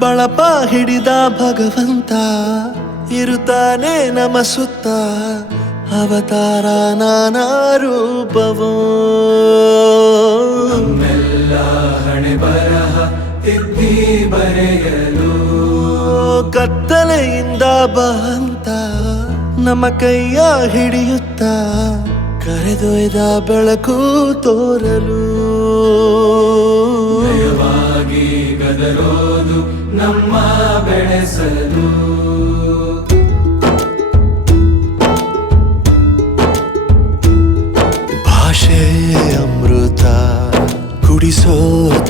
ಬಳಪ ಹಿಡಿದ ಭಗವಂತ ಇರುತ್ತಾನೆ ನಮ ಸುತ್ತ ಅವತಾರ ನಾನಾ ರೂಪವೋ ನಮ್ಮೆಲ್ಲ ಹಣೆ ಬರಹ ತಿದ್ದಿ ಬರೆಯಲು ಕತ್ತಲೆಯಿಂದ ಬಂತ ನಮ್ಮ ಕೈಯ ಹಿಡಿಯುತ್ತ ಕರೆದೊಯ್ದ ಬೆಳಕು ತೋರಲು ಭಯವಾಗಿ ಗದರೋದು ನಮ್ಮ ಬೆಳೆಸಲು ಭಾಷೆ ಅಮೃತ ಕುಡಿಸೋ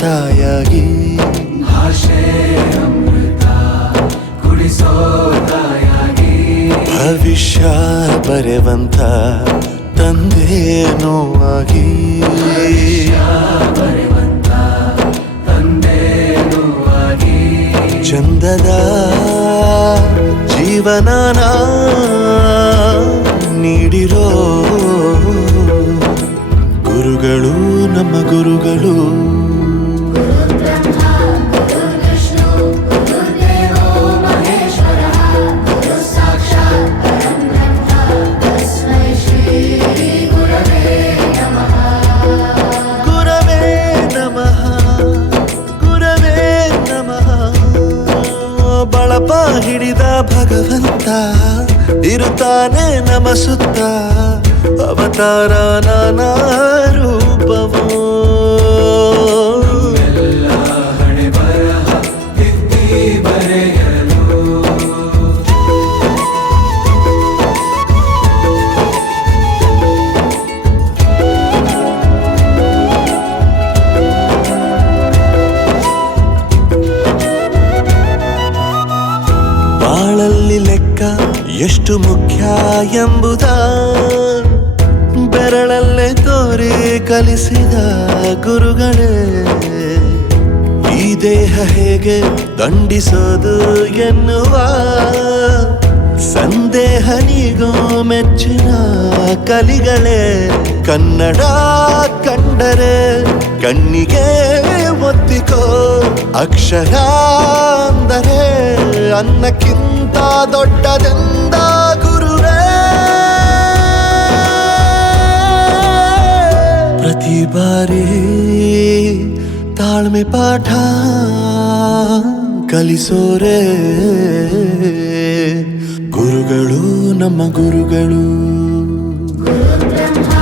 ತಾಯಾಗಿ ಭಾಷೆ ಅಮೃತ ಕುಡಿಸೋ ತಾಯಾಗಿ ಭವಿಷ್ಯ ಬರೆವಂತ ತಂದೇನೋ ಆಗಿ ಬರೆವಂತ ತಂದೇನೂ ಆಗಿ ಚಂದದ ಜೀವನನ ನೀಡಿರೋ ಗುರುಗಳು ನಮ್ಮ ಗುರುಗಳು ಗುರವೇ ನಮಃ ಗುರವೇ ನಮಃ ಬಳಪ ಹಿಡಿದ ಭಗವಂತ ಇರುತ್ತಾನೆ ನಮ ಸುತ್ತ ಅವತಾರ ನಾನಾ ರೂಪವೋ ಎಲ್ಲ ಹಣೆ ಬರಹ ತಿದ್ದಿ ಬರೆಯಲು ಬಾಳಲ್ಲಿ ಲೆಕ್ಕ ಎಷ್ಟು ಮುಖ್ಯ ಎಂಬುದ ಬೆರಳಲ್ಲೇ ತೋರಿ ಕಲಿಸಿದ ಗುರುಗಳೇ ಈ ದೇಹ ಹೇಗೆ ದಂಡಿಸೋದು ಎನ್ನುವ ಸಂದೇಹ ನೀಗೋ ಮೆಚ್ಚಿನ ಕಲಿಗಳೇ ಕನ್ನಡ ಕಂಡರೆ ಕಣ್ಣಿಗೆ ಒತ್ತಿಕೋ ಅಕ್ಷರ ಅಂದರೆ ಅನ್ನಕ್ಕಿಂತ ದೊಡ್ಡದೆಂದ ಗುರುವೇ ಪ್ರತಿ ಬಾರಿ ತಾಳ್ಮೆ ಪಾಠ ಕಲಿಸೋರೆ ಗುರುಗಳು ನಮ್ಮ ಗುರುಗಳು ಬ್ರಹ್ಮ